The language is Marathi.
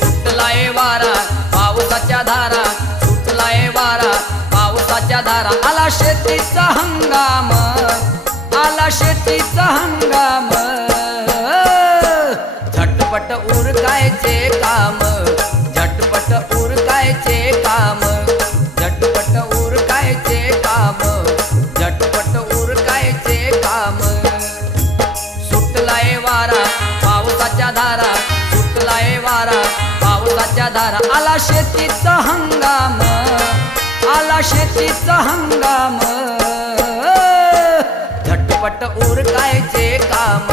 सुटलाय वारा पावसाच्या धारा, सुटलाय वारा पावसाच्या धारा, आला शेतीचा हंगाम, आला शेतीचा हंगाम, झटपट उरकायचे काम, झटपट उरकायचे काम, झटपट उरकायचे काम, झटपट उरकायचे काम। सुटलाय वारा पावसाच्या धारा, सुटलाय वारा पावसाच्या धारा, आला शेतीचा हंगाम, आला शेतीचा हंगाम, झटपट उरकायचे काम।